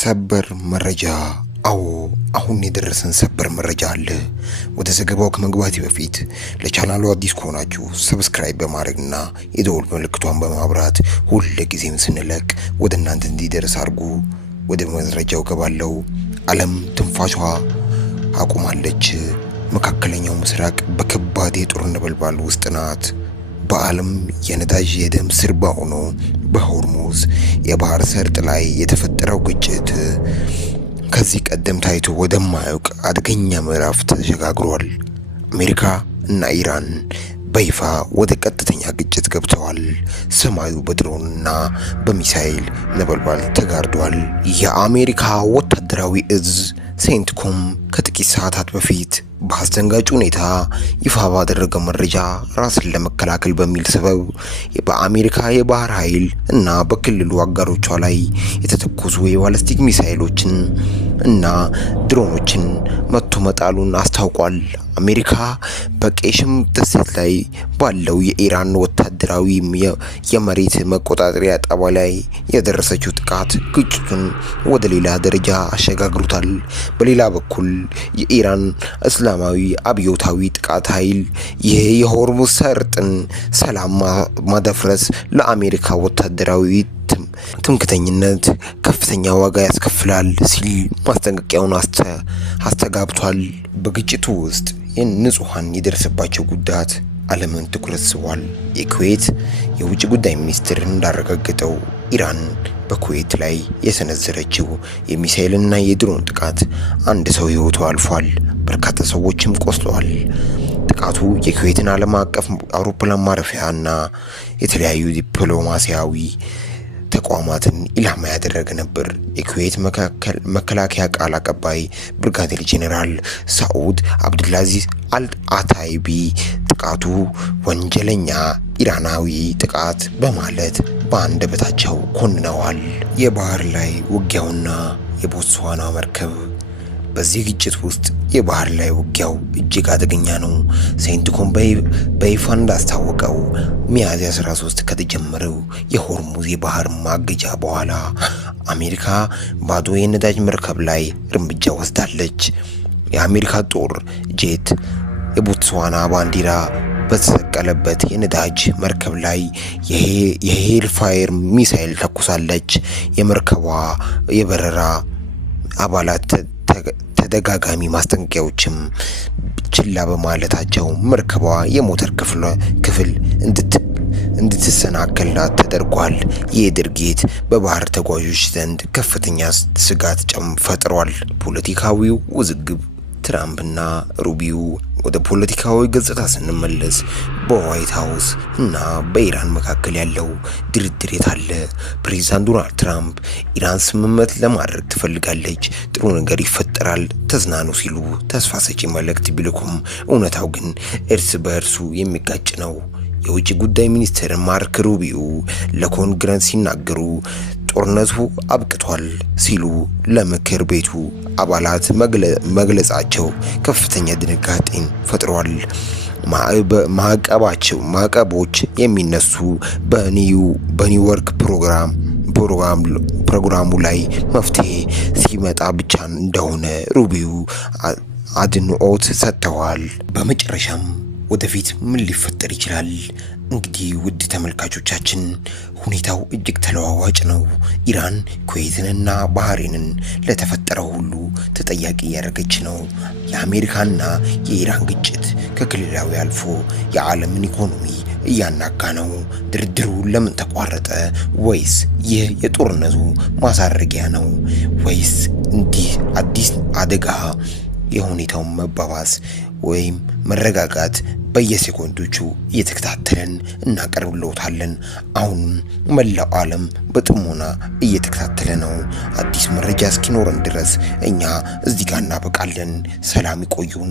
ሰበር መረጃ። አዎ አሁን የደረሰን ሰበር መረጃ አለ። ወደ ዘገባው ከመግባቴ በፊት ለቻናሉ አዲስ ከሆናችሁ ሰብስክራይብ በማድረግና የደወል ምልክቷን በማብራት ሁልጊዜም ስንለቅ ወደ እናንተ እንዲደርስ አድርጉ። ወደ መረጃው ገባለው። ዓለም ትንፋሿ አቁማለች። መካከለኛው ምስራቅ በከባድ የጦር ነበልባል ውስጥ ናት። በዓለም የነዳጅ የደም ስርባ ሆኖ በሆርሙዝ የባህር ሰርጥ ላይ የተፈጠረው ግጭት ከዚህ ቀደም ታይቶ ወደማያውቅ አደገኛ ምዕራፍ ተሸጋግሯል። አሜሪካ እና ኢራን በይፋ ወደ ቀጥተኛ ግጭት ገብተዋል። ሰማዩ በድሮንና በሚሳኤል ነበልባል ተጋርዷል። የአሜሪካ ወታደራዊ እዝ ሴንትኮም ከጥቂት ሰዓታት በፊት በአስደንጋጭ ሁኔታ ይፋ ባደረገው መረጃ ራስን ለመከላከል በሚል ሰበብ በአሜሪካ የባህር ኃይል እና በክልሉ አጋሮቿ ላይ የተተኮሱ የባለስቲክ ሚሳኤሎችን እና ድሮኖችን መቶ መጣሉን አስታውቋል። አሜሪካ በቀይ ሽምቅ ደሴት ላይ ባለው የኢራን ወታደራዊ የመሬት መቆጣጠሪያ ጣቢያ ላይ የደረሰችው ጥቃት ግጭቱን ወደ ሌላ ደረጃ አሸጋግሮታል። በሌላ በኩል የኢራን እስላማዊ አብዮታዊ ጥቃት ኃይል ይህ የሆርሙዝ ሰርጥን ሰላም ማደፍረስ ለአሜሪካ ወታደራዊ ትምክህተኝነት ከፍተኛ ዋጋ ያስከፍላል ሲል ማስጠንቀቂያውን አስተጋብቷል። በግጭቱ ውስጥ የንጹሃን የደረሰባቸው ጉዳት ዓለምን ትኩረት ስቧል። የኩዌት የውጭ ጉዳይ ሚኒስትር እንዳረጋገጠው ኢራን በኩዌት ላይ የሰነዘረችው የሚሳኤልና የድሮን ጥቃት አንድ ሰው ሕይወቱ አልፏል፣ በርካታ ሰዎችም ቆስለዋል። ጥቃቱ የኩዌትን ዓለም አቀፍ አውሮፕላን ማረፊያና የተለያዩ ዲፕሎማሲያዊ ተቋማትን ኢላማ ያደረገ ነበር። የኩዌት መከላከያ ቃል አቀባይ ብርጋዴር ጄኔራል ሳዑድ አብዱልአዚዝ አልአታይቢ ጥቃቱ ወንጀለኛ ኢራናዊ ጥቃት በማለት በአንደበታቸው ኮንነዋል። የባህር ላይ ውጊያውና የቦትስዋና መርከብ። በዚህ ግጭት ውስጥ የባህር ላይ ውጊያው እጅግ አደገኛ ነው። ሴንትኮም በይፋ እንዳስታወቀው ሚያዝያ 13 ከተጀመረው የሆርሙዝ የባህር ማገጃ በኋላ አሜሪካ ባዶ የነዳጅ መርከብ ላይ እርምጃ ወስዳለች። የአሜሪካ ጦር ጄት የቦትስዋና ባንዲራ በተሰቀለበት የነዳጅ መርከብ ላይ የሄል ፋየር ሚሳኤል ተኩሳለች። የመርከቧ የበረራ አባላት ተደጋጋሚ ማስጠንቀቂያዎችም ችላ በማለታቸው መርከቧ የሞተር ክፍል እንድትሰናከላት ተደርጓል። ይህ ድርጊት በባህር ተጓዦች ዘንድ ከፍተኛ ስጋት ፈጥሯል። ፖለቲካዊው ውዝግብ። ትራምፕና ሩቢዮ። ወደ ፖለቲካዊ ገጽታ ስንመለስ በዋይት ሃውስ እና በኢራን መካከል ያለው ድርድር የታለ? ፕሬዚዳንት ዶናልድ ትራምፕ ኢራን ስምምነት ለማድረግ ትፈልጋለች፣ ጥሩ ነገር ይፈጠራል፣ ተዝናኑ ሲሉ ተስፋ ሰጪ መልእክት ቢልኩም እውነታው ግን እርስ በእርሱ የሚጋጭ ነው። የውጭ ጉዳይ ሚኒስትር ማርክ ሩቢዮ ለኮንግረስ ሲናገሩ ጦርነቱ አብቅቷል ሲሉ ለምክር ቤቱ አባላት መግለጻቸው ከፍተኛ ድንጋጤን ፈጥሯል። ማዕቀቦች የሚነሱ በኒውዮርክ ፕሮግራሙ ላይ መፍትሄ ሲመጣ ብቻ እንደሆነ ሩቢዮ አድንኦት ሰጥተዋል። በመጨረሻም ወደፊት ምን ሊፈጠር ይችላል? እንግዲህ ውድ ተመልካቾቻችን ሁኔታው እጅግ ተለዋዋጭ ነው። ኢራን ኩዌትንና ባህሬንን ለተፈጠረው ሁሉ ተጠያቂ እያደረገች ነው። የአሜሪካና የኢራን ግጭት ከክልላዊ አልፎ የዓለምን ኢኮኖሚ እያናጋ ነው። ድርድሩ ለምን ተቋረጠ? ወይስ ይህ የጦርነቱ ማሳረጊያ ነው? ወይስ እንዲህ አዲስ አደጋ የሁኔታውን መባባስ ወይም መረጋጋት በየሴኮንዶቹ እየተከታተለን እናቀርብልዎታለን። አሁን መላው ዓለም በጥሞና እየተከታተለ ነው። አዲስ መረጃ እስኪኖረን ድረስ እኛ እዚህ ጋር እናበቃለን። ሰላም ይቆዩን።